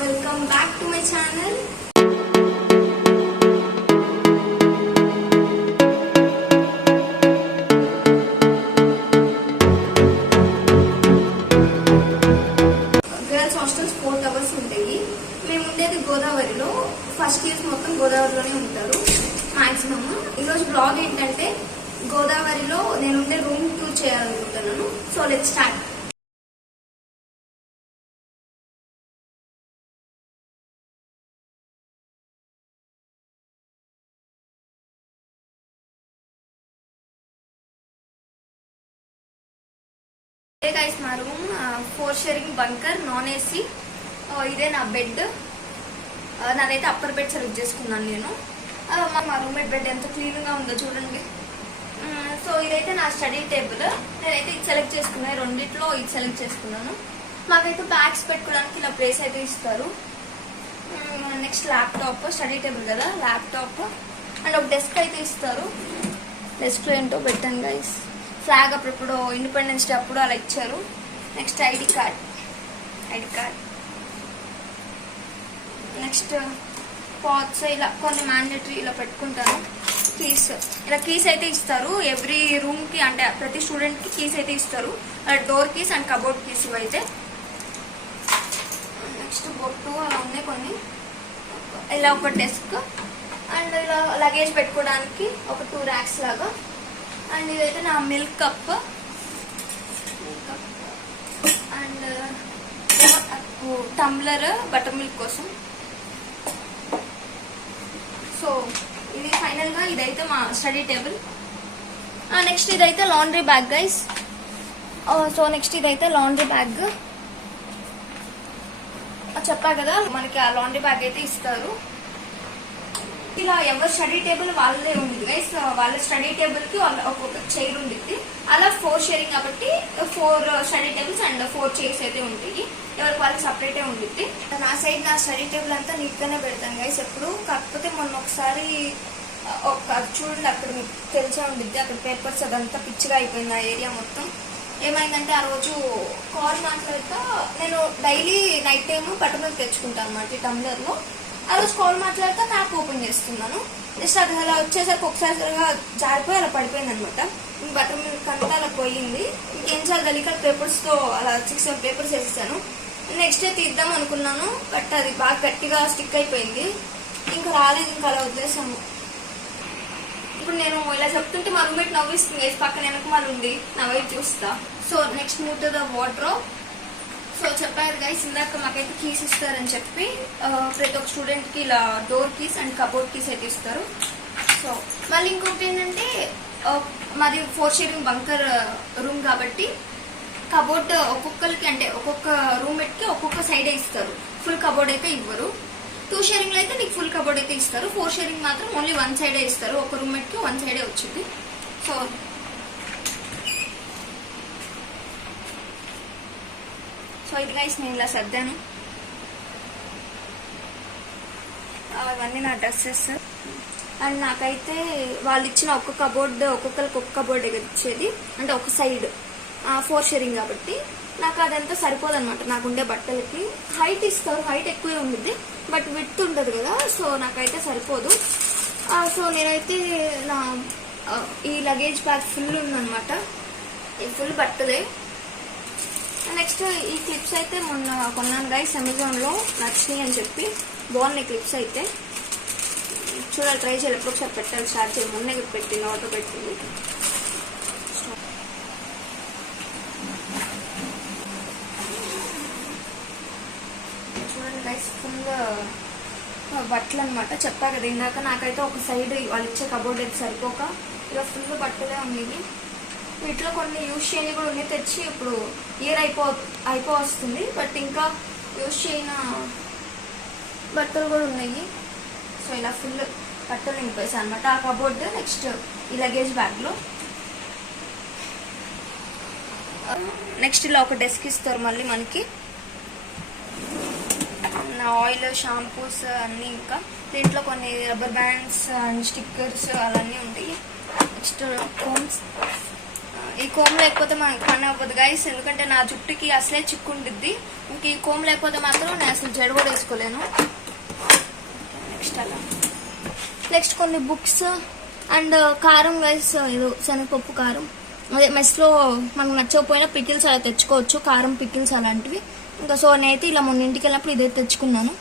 Welcome back to my channel. Girls hostels 4 towers ఉంటాయి. మేము ఉండేది గోదావరిలో. ఫస్ట్ ఇయర్స్ మొత్తం గోదావరిలోనే ఉంటారు మాక్సిమమ్. ఈరోజు బ్లాగ్ ఏంటంటే గోదావరిలో నేను ఉండే రూమ్ టూర్ చేయాలనుకుంటున్నాను. So let's start. గైస్, మా room 4 sharing bunker, non AC. ఇదే నా బెడ్. నాదైతే అప్పర్ బెడ్ సెలెక్ట్ చేసుకున్నాను నేను. మా రూమ్మేట్ బెడ్ ఎంత క్లీన్ గా ఉందో చూడండి. సో ఇదైతే నా స్టడీ టేబుల్. నేనైతే ఇది సెలెక్ట్ చేసుకున్నాను. రెండిట్లో ఇది సెలెక్ట్ చేసుకున్నాను. మాకైతే బ్యాగ్స్ పెట్టుకోవడానికి ఇలా ప్లేస్ అయితే ఇస్తారు. నెక్స్ట్ ల్యాప్టాప్, స్టడీ టేబుల్ కదా, ల్యాప్టాప్ అండ్ ఒక డెస్క్ అయితే ఇస్తారు. డెస్క్ ఏంటో పెట్టాను గైస్. ఫ్లాగ్ అప్పుడప్పుడు ఇండిపెండెన్స్ డే అప్పుడు అలా ఇచ్చారు. Next ID card. Next pots ఇలా కొన్ని మ్యాండేటరీ ఇలా పెట్టుకుంటాను. కీస్ అయితే ఇస్తారు ఎవ్రీ రూమ్ కి, అంటే ప్రతి స్టూడెంట్ కి కీస్ అయితే ఇస్తారు. Door keys and cupboard keys ఇవైతే. నెక్స్ట్ బొట్టు అలా ఉన్నాయి కొన్ని. ఇలా ఒక డెస్క్ అండ్ ఇలా లగేజ్ పెట్టుకోవడానికి ఒక 2 ర్యాక్స్ లాగా. అండ్ ఇదైతే నా milk cup and tumbler butter milk కోసం. సో ఇది ఫైనల్ గా ఇదైతే మా స్టడీ టేబుల్. నెక్స్ట్ ఇదైతే laundry bag guys. So next ఇదైతే లాండ్రీ బ్యాగ్. చెప్పా కదా మనకి ఆ లాండ్రీ బ్యాగ్ అయితే ఇస్తారు. ఇలా ఎవరి స్టడీ టేబుల్ వాళ్ళే ఉంది గైస్. వాళ్ళ స్టడీ టేబుల్ కి ఒక్కొక్క చైర్ ఉండిద్ది. అలా 4 షేరింగ్ కాబట్టి 4 స్టడీ టేబుల్స్ అండ్ 4 చైర్స్ అయితే ఉంటాయి. ఎవరికి వాళ్ళకి సపరేటే ఉండిద్ది. నా సైడ్ నా స్టడీ టేబుల్ అంతా నీట్ గానే పెడతాను గైస్ ఎప్పుడు. కాకపోతే మొన్న ఒకసారి చూడండి, అక్కడ మీకు తెలిసే ఉండిద్ది, అక్కడ పేపర్స్ అదంతా పిచ్చిగా అయిపోయింది ఆ ఏరియా మొత్తం. ఏమైందంటే ఆ రోజు కాల్ మాట్లాడుతా నేను డైలీ నైట్ టైమ్ బటర్ తెచ్చుకుంటాను అన్నమాట ఈ టంబ్లర్ లో. ఆ రోజు కాల్ మాట్లాడితే ట్యాప్ ఓపెన్ చేస్తున్నాను. జస్ట్ అది అలా వచ్చేసరికి ఒకసారి జారిపోయి అలా పడిపోయింది అనమాట. బటర్ మిల్క్ అంతా అలా పోయింది. ఇంకేం చేయాలి తెలియక పేపర్స్ తో అలా 6-7 పేపర్స్ వేసేసాను. నెక్స్ట్ డే తీద్దాం అనుకున్నాను, బట్ అది బాగా గట్టిగా స్టిక్ అయిపోయింది. ఇంకా రాలేదు, ఇంకా అలా వదిలేసాము. ఇప్పుడు నేను ఇలా చెప్తుంటే మా రూమ్మేట్ నవ్విస్తుంది, పక్కన వెనక మళ్ళీ ఉంది నా వైపు చూస్తా. So next move to the wardrobe. So చెప్పారు గైస్ ఇందాక మాకైతే కీస్ ఇస్తారని చెప్పి ప్రతి ఒక్క స్టూడెంట్ కి ఇలా door keys and cupboard keys అయితే ఇస్తారు. సో మళ్ళీ ఇంకొకటి ఏంటంటే మాది 4 షేరింగ్ బంకర్ రూమ్ కాబట్టి కబోర్డ్ ఒక్కొక్కరికి, అంటే ఒక్కొక్క రూమ్మేట్ కి ఒక్కొక్క సైడే ఇస్తారు. ఫుల్ కబోర్డ్ అయితే ఇవ్వరు. 2 షేరింగ్ లో అయితే నీకు ఫుల్ కబోర్డ్ అయితే ఇస్తారు. 4 షేరింగ్ మాత్రం ఓన్లీ 1 సైడే ఇస్తారు. ఒక రూమ్మేట్ కి 1 సైడే వచ్చింది. సో ఇది గైస్ నేను ఇలా సర్దాను. అవన్నీ నా డ్రెస్సెస్. అండ్ నాకైతే వాళ్ళు ఇచ్చిన ఒక్క కబోర్డ్, ఒక్కొక్కరికి ఒక్క కబోర్డ్ ఇచ్చేది, అంటే ఒక సైడ్ 4 షేరింగ్ కాబట్టి నాకు అదంతా సరిపోదు అనమాట. నాకు ఉండే బట్టలకి హైట్ ఇస్తారు, హైట్ ఎక్కువే ఉంటుంది, బట్ విడ్త్ ఉంటుంది కదా. సో నాకైతే సరిపోదు. సో నేనైతే నా ఈ లగేజ్ బ్యాగ్ ఫుల్ ఉందనమాట. ఈ ఫుల్ బట్టలే. నెక్స్ట్ ఈ క్లిప్స్ అయితే మొన్న కొన్నాను గైస్ అమెజాన్ లో, నచ్చినాయి అని చెప్పి. బాగున్నాయి క్లిప్స్ అయితే. చూడాలి, ట్రై చేయాలి, ఎప్పుడు ఒకసారి పెట్టాలి. స్టార్ట్ చేయాలి. మొన్నే పెట్టింది, ఆర్డర్ పెట్టింది. చూడండి గైస్, ఫుల్ బట్టలు అనమాట. చెప్పా కదా ఇందాక, నాకైతే ఒక సైడ్ వాళ్ళు ఇచ్చే కబోర్డ్ అయితే సరిపోక ఇలా ఫుల్ బట్టలే ఉన్నాయి. వీటిలో కొన్ని యూజ్ చేయని కూడా ఉన్నాయి. తెచ్చి ఇప్పుడు ఇయర్ అయిపో వస్తుంది, బట్ ఇంకా యూజ్ చేయన బట్టలు కూడా ఉన్నాయి. సో ఇలా ఫుల్ బట్టలు నింపేసాను అనమాట ఆ కబోర్డ్. నెక్స్ట్ ఈ లగేజ్ బ్యాగ్ లో. నెక్స్ట్ ఇలా ఒక డెస్క్ ఇస్తారు మళ్ళీ మనకి. నా ఆయిల్, షాంపూస్ అన్నీ, ఇంకా దీంట్లో కొన్ని రబ్బర్ బ్యాండ్స్ అండ్ స్టిక్కర్స్ అవన్నీ ఉంటాయి. నెక్స్ట్ కోమ్స్, ఈ కోమ్ లేకపోతే మనకి పని అవ్వదు గైస్, ఎందుకంటే నా జుట్టుకి అసలే చిక్కుండిద్ది. ఇంక ఈ కోమ్ లేకపోతే మాత్రం నేను అసలు జడ కూడా వేసుకోలేను. నెక్స్ట్ కొన్ని బుక్స్ అండ్ కారం గైస్, ఏదో శనగపప్పు కారం, అదే మెస్లో మనకు నచ్చకపోయినా పికిల్స్ అలా తెచ్చుకోవచ్చు, కారం పికిల్స్ అలాంటివి. ఇంకా సో నేనైతే ఇలా మొన్న ఇంటికి వెళ్ళినప్పుడు ఇదే తెచ్చుకున్నాను.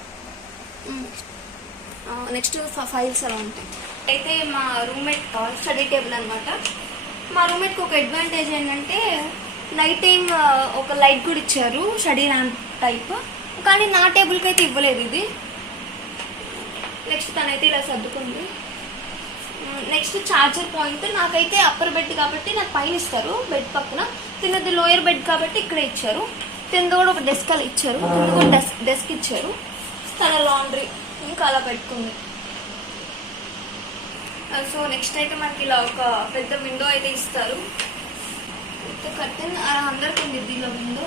నెక్స్ట్ ఫైల్స్ అలా ఉంటాయి. అయితే మా రూమ్మేట్ స్టడీ టేబుల్ అనమాట. మా రూమ్మేట్కి ఒక అడ్వాంటేజ్ ఏంటంటే నైట్ టైం ఒక లైట్ కూడా ఇచ్చారు, స్టడీ ల్యాంప్ టైప్. కానీ నా టేబుల్కి అయితే ఇవ్వలేదు ఇది. నెక్స్ట్ తనైతే ఇలా సర్దుకుంది. Next charger point. నాకైతే అప్పర్ బెడ్ కాబట్టి నాకు పైన ఇస్తారు బెడ్ పక్కన, తిన్నది లోయర్ బెడ్ కాబట్టి ఇక్కడే ఇచ్చారు. తింద కూడా ఒక డెస్క్ అలా ఇచ్చారు, కింద కూడా డెస్క్ ఇచ్చారు. తన లాండ్రీ ఇంకా అలా పెట్టుకుంది. సో నెక్స్ట్ అయితే మనకి ఇలా ఒక పెద్ద విండో అయితే ఇస్తారు. కర్టెన్ అందరికి ఉంది ఇలా విండో.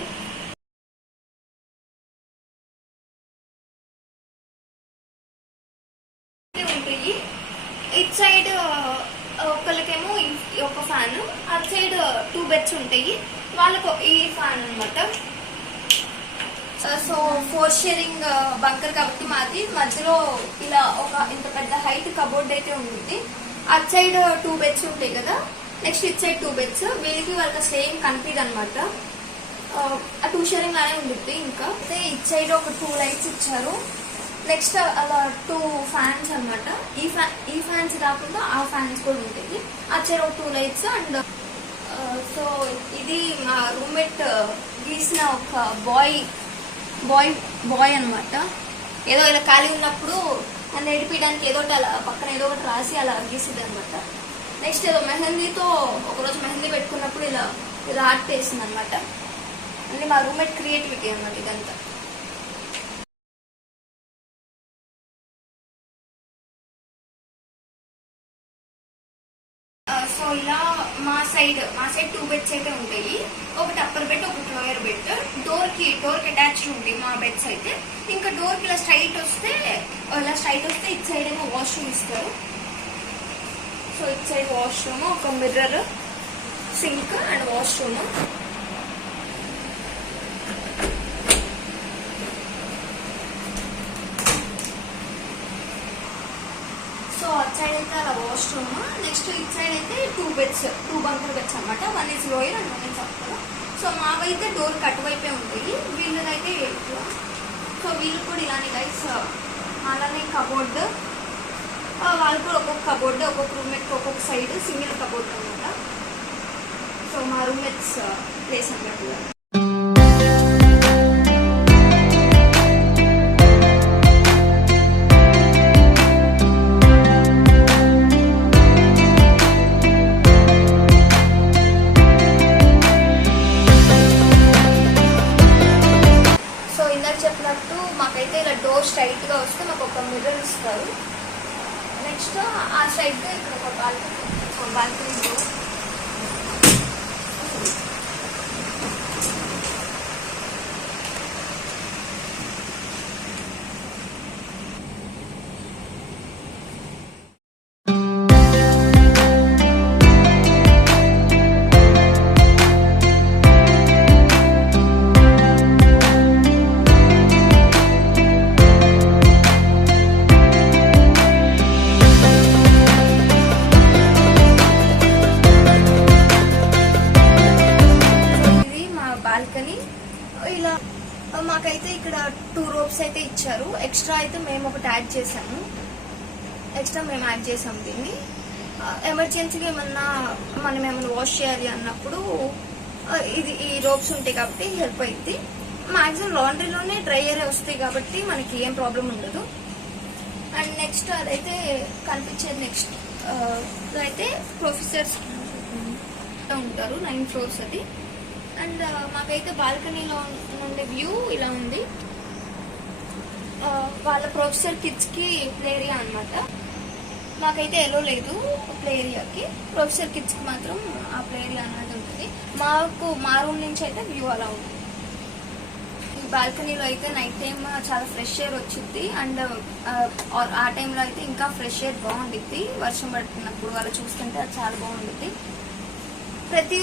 ఉంటాయి ఇట్ సైడ్ ఒకళ్ళకేమో ఒక ఫ్యాన్, అటు సైడ్ 2 బెడ్స్ ఉంటాయి, వాళ్ళకు ఈ ఫ్యాన్ అనమాట. సో 4 షేరింగ్ బంకర్ కాబట్టి మాది మధ్యలో ఇలా ఒక ఇంత పెద్ద హైట్ కబోర్డ్ అయితే ఉంటుంది. అటు సైడ్ 2 బెడ్స్ ఉంటాయి కదా, నెక్స్ట్ ఇటు సైడ్ 2 బెడ్స్. వీళ్ళకి వాళ్ళకి సేమ్ కనిపిది అనమాట, ఆ 2 షేరింగ్ లానే ఉంటుంది. ఇంకా అయితే ఇటు సైడ్ ఒక 2 లైట్స్ ఇచ్చారు. నెక్స్ట్ అలా 2 ఫ్యాన్స్ అనమాట. ఈ ఫ్యాన్స్ కాకుండా ఆ ఫ్యాన్స్ కూడా ఉంటాయి. అటు సైడ్ ఒక 2 లైట్స్. అండ్ సో ఇది మా రూమ్మేట్ గీసిన ఒక బాయ్ అనమాట. ఏదో ఇలా ఖాళీ ఉన్నప్పుడు నన్ను ఏడిపించడానికి ఏదో ఒకటి అలా పక్కన ఏదో ఒకటి రాసి అలా గీసింది అనమాట. నెక్స్ట్ ఏదో మెహందీతో ఒకరోజు మెహందీ పెట్టుకున్నప్పుడు ఇలా ఆర్ట్ వేసింది అనమాట. అంటే మా రూమ్మేట్ క్రియేటివిటీ అనమాట ఇదంతా. సో ఇలా మా సైడ్ 2 బెడ్స్ అయితే ఉంటాయి. ఒకటి అప్పర్ బెడ్, ఒకటి లోయర్ బెడ్. డోర్ కి అటాచ్డ్ ఉంటాయి మా బెడ్స్ అయితే. ఇంకా డోర్ కి ఇలా స్ట్రైట్ వస్తే ఇటు సైడ్ ఏమో వాష్రూమ్ ఇస్తారు. సో ఇటు సైడ్ వాష్రూమ్, ఒక mirror, sink and washroom. So అటు సైడ్ అయితే అలా వాష్రూమ్. నెక్స్ట్ ఇటు సైడ్ అయితే 2 బెడ్స్, 2 బంకర్ బెడ్స్ అనమాట. 1 is lower and 1 is upper. So మావైతే డోర్ కట్టువైపే ఉంటాయి, వీళ్ళదైతే ఇట్లా. సో వీళ్ళు కూడా ఇలానే గైస్, అలానే కబోర్డ్. వాళ్ళు కూడా ఒక్కొక్క కబోర్డ్, ఒక్కొక్క రూమ్మేట్కి ఒక్కొక్క సైడ్ సింగిల్ కబోర్డ్ అనమాట. సో మా రూమ్మేట్స్ ప్లేస్ అన్నట్టు. చెప్పినట్టు మాకైతే ఇలా డోర్ స్ట్రైట్ గా వస్తే మాకు ఒక మిర్రర్ ఇస్తారు. నెక్స్ట్ ఆ సైడ్ గా ఇక్కడ ఒక బాల్కనీ డోర్. ఇలా మాకైతే ఇక్కడ 2 రోప్స్ అయితే ఇచ్చారు. ఎక్స్ట్రా అయితే మేము ఒకటి యాడ్ చేసాము. దీన్ని ఎమర్జెన్సీగా ఏమన్నా మనం ఏమైనా వాష్ చేయాలి అన్నప్పుడు ఈ రోప్స్ ఉంటాయి కాబట్టి హెల్ప్ అయింది. మాక్సిమం లాండ్రీలోనే డ్రైయర్ వస్తాయి కాబట్టి మనకి ఏం ప్రాబ్లం ఉండదు. అండ్ నెక్స్ట్ అదైతే కనిపించేది. నెక్స్ట్ అయితే ప్రొఫెసర్స్ ఉంటారు, 9 ఫ్లోర్స్ అది. అండ్ మాకైతే బాల్కనీలో ఉండే వ్యూ ఇలా ఉంది. వాళ్ళ ప్రొఫెసర్ కిడ్స్ కి ప్లే ఏరియా అనమాట. మాకైతే ఎలో లేదు ప్లే ఏరియాకి, ప్రొఫెసర్ కిడ్స్ కి మాత్రం ఆ ప్లే ఏరియా అనేది ఉంటుంది. మా రూమ్ నుంచి అయితే వ్యూ అలా ఉంటుంది. ఈ బాల్కనీలో అయితే నైట్ టైం చాలా ఫ్రెష్ ఎయిర్ వచ్చింది. అండ్ ఆ టైంలో అయితే ఇంకా ఫ్రెష్ ఎయిర్ బాగుండిద్ది. వర్షం పడుతున్నప్పుడు అలా చూస్తుంటే అది చాలా బాగుండిద్ది. ప్రతి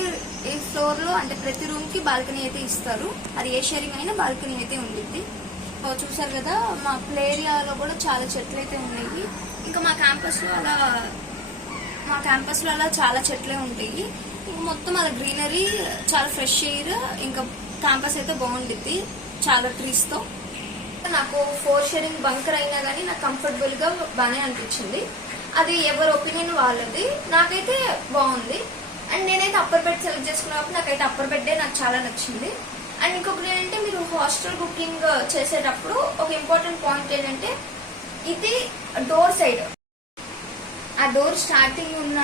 ఫ్లోర్ లో అంటే ప్రతి రూమ్ కి బాల్కనీ అయితే ఇస్తారు. అది ఏ షేరింగ్ అయినా బాల్కనీ అయితే ఉండిద్ది. చూసారు కదా, మా ప్లే ఏరియాలో కూడా చాలా చెట్లు అయితే ఉన్నాయి. ఇంకా మా క్యాంపస్ లో అలా చాలా చెట్లే ఉంటాయి. ఇంకా మొత్తం అలా గ్రీనరీ, చాలా ఫ్రెష్ ఎయిర్, ఇంకా క్యాంపస్ అయితే బాగుండిద్ది చాలా ట్రీస్ తో. నాకు 4 షేరింగ్ బంకర్ అయినా కానీ నాకు కంఫర్టబుల్ గా బాగానే అనిపించింది. అది ఎవరి ఒపీనియన్ వాళ్ళది. నాకైతే బాగుంది. అండ్ నేనైతే అప్పర్ బెడ్ సెలెక్ట్ చేసుకున్నప్పుడు నాకైతే అప్పర్ బెడ్ నాకు చాలా నచ్చింది. అండ్ ఇంకొకటి ఏంటంటే, మీరు హాస్టల్ బుకింగ్ చేసేటప్పుడు ఒక ఇంపార్టెంట్ పాయింట్ ఏంటంటే, ఇది డోర్ సైడ్, ఆ డోర్ స్టార్టింగ్ ఉన్న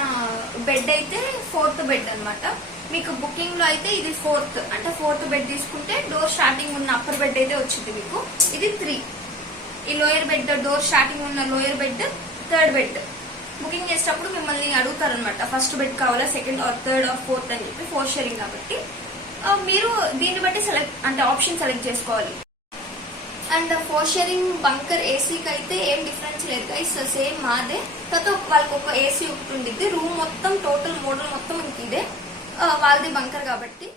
బెడ్ అయితే 4th బెడ్ అన్నమాట. మీకు బుకింగ్ లో అయితే ఇది 4th, అంటే 4th బెడ్ తీసుకుంటే డోర్ స్టార్టింగ్ ఉన్న అప్పర్ బెడ్ అయితే వచ్చింది మీకు. ఇది 3. ఈ లోయర్ బెడ్, డోర్ స్టార్టింగ్ ఉన్న lower bed 3rd bed. Booking చేసేటప్పుడు మిమ్మల్ని అడుగుతారనమాట, ఫస్ట్ బెడ్ కావాలా, second or third or 4th అని చెప్పి. 4 షేరింగ్ కాబట్టి మీరు దీన్ని బట్టి ఆప్షన్ సెలెక్ట్ చేసుకోవాలి. అండ్ 4 షేరింగ్ బంకర్ ఏసీకి అయితే ఏం డిఫరెన్స్ లేదు గైస్, సేమ్ మాదే. తర్వాత వాళ్ళకి ఒక ఏసీ ఒకటి ఉండిద్ది. రూమ్ మొత్తం టోటల్ మోడల్ మొత్తం ఇంక ఇదే, వాళ్ళది బంకర్ కాబట్టి.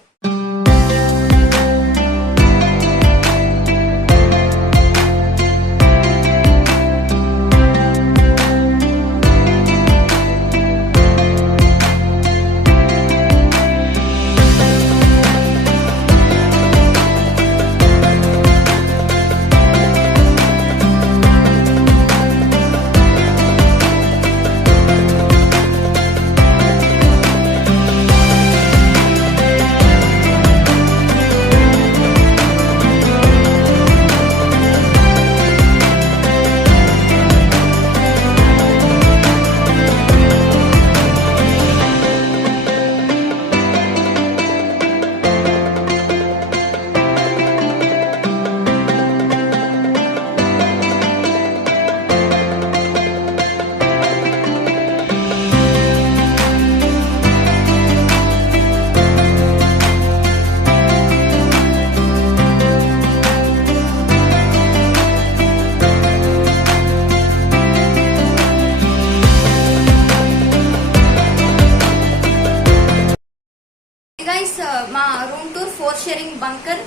గైస్, మా room tour 4 sharing bunker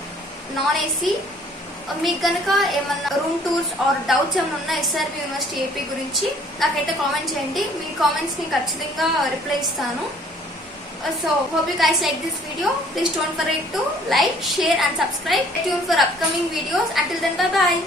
non AC. మీకు కనుక ఏమన్నా రూమ్ టూర్స్ ఆర్ డౌట్స్ ఏమైనా ఉన్నా ఎస్ఆర్బి యూనివర్సిటీ ఏపీ గురించి నాకైతే కామెంట్ చేయండి. మీ కామెంట్స్ ని ఖచ్చితంగా రిప్లై ఇస్తాను. So hope you guys like this video. Please don't forget to like, share and subscribe. Stay tuned for upcoming videos. Until then, bye bye.